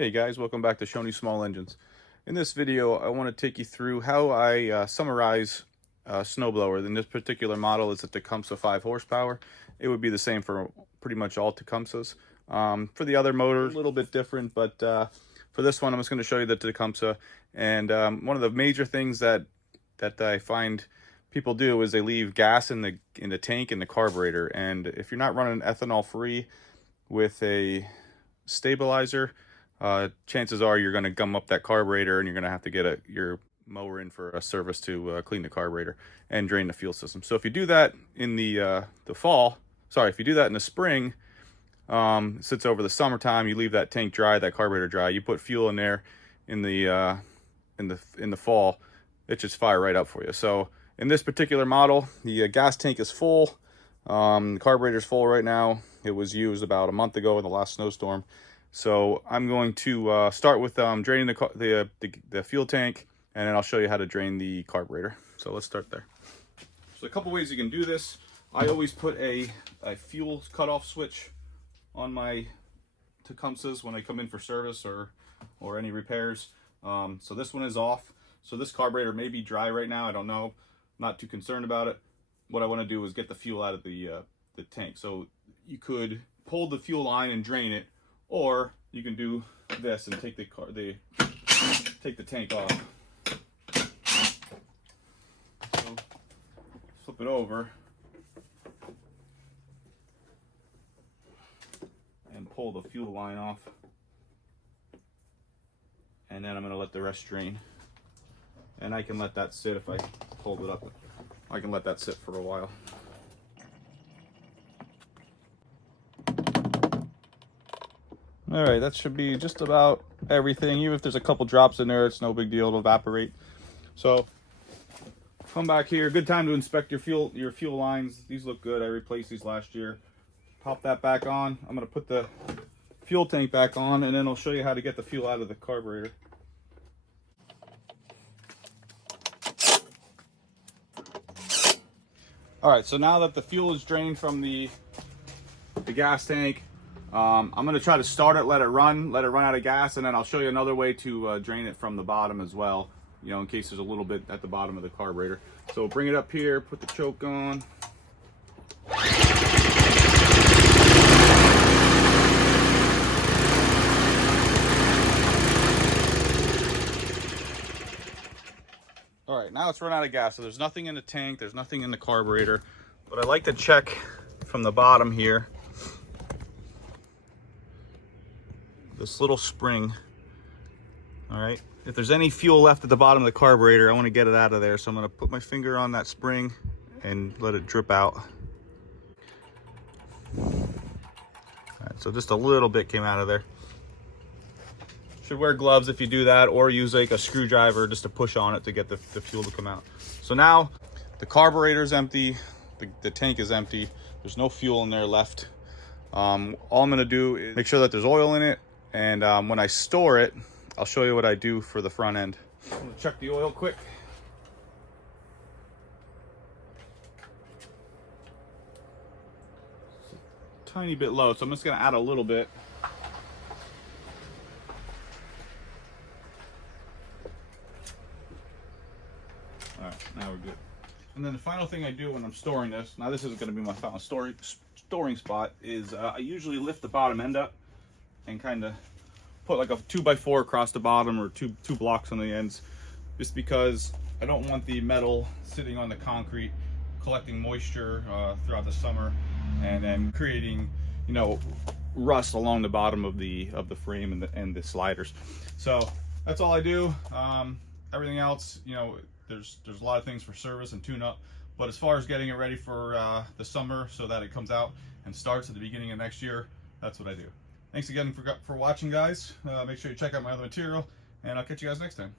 Hey guys, welcome back to Shoney Small Engines. In this video, I want to take you through how I summarize Snowblower. In this particular model, it's a Tecumseh 5 horsepower. It would be the same for pretty much all Tecumsehs. For the other motors, a little bit different, but for this one, I'm just going to show you the Tecumseh. And one of the major things that I find people do is they leave gas in the tank in the carburetor. And if you're not running ethanol free with a stabilizer, chances are you're going to gum up that carburetor, and you're going to have to get your mower in for a service to clean the carburetor and drain the fuel system. So if you do that in the fall, if you do that in the spring, since over the summertime you leave that tank dry, that carburetor dry, you put fuel in there in the fall, it just fire right up for you. So in this particular model, the gas tank is full. The carburetor's full right now. It was used about a month ago in the last snowstorm. So I'm going to start with draining the fuel tank, and then I'll show you how to drain the carburetor. So let's start there. So a couple ways you can do this. I always put a fuel cutoff switch on my Tecumsehs when I come in for service or any repairs. So this one is off. So this carburetor may be dry right now. I don't know. Not too concerned about it. What I want to do is get the fuel out of the tank. So you could pull the fuel line and drain it, or you can do this and take the tank off. So flip it over and pull the fuel line off, and then I'm going to let the rest drain. And I can let that sit. If I hold it up, I can let that sit for a while. All right, that should be just about everything. Even if there's a couple drops in there, it's no big deal to evaporate. So come back here. Good time to inspect your fuel lines. These look good. I replaced these last year. Pop that back on. I'm going to put the fuel tank back on, and then I'll show you how to get the fuel out of the carburetor. All right, so now that the fuel is drained from the gas tank, I'm going to try to start it, let it run out of gas, and then I'll show you another way to drain it from the bottom as well, you know, in case there's a little bit at the bottom of the carburetor. So bring it up here, put the choke on. All right, now it's run out of gas, so there's nothing in the tank, there's nothing in the carburetor, but I like to check from the bottom here. This little spring. All right, if there's any fuel left at the bottom of the carburetor, I want to get it out of there. So I'm going to put my finger on that spring and let it drip out. All right, so just a little bit came out of there. Should wear gloves if you do that, or use like a screwdriver just to push on it to get the fuel to come out. So now the carburetor is empty, the tank is empty, there's no fuel in there left. All I'm going to do is make sure that there's oil in it. And when I store it, I'll show you what I do for the front end. I'm gonna check the oil quick. It's a tiny bit low, so I'm just gonna add a little bit. All right, now we're good. And then the final thing I do when I'm storing this, now this is gonna be my final storing spot, is I usually lift the bottom end up and kind of put like a 2x4 across the bottom, or two blocks on the ends, just because I don't want the metal sitting on the concrete collecting moisture throughout the summer and then creating, you know, rust along the bottom of the frame and the sliders. So that's all I do. Everything else, you know, there's a lot of things for service and tune up, but as far as getting it ready for the summer so that it comes out and starts at the beginning of next year, that's what I do. Thanks again for watching, guys. Make sure you check out my other material, and I'll catch you guys next time.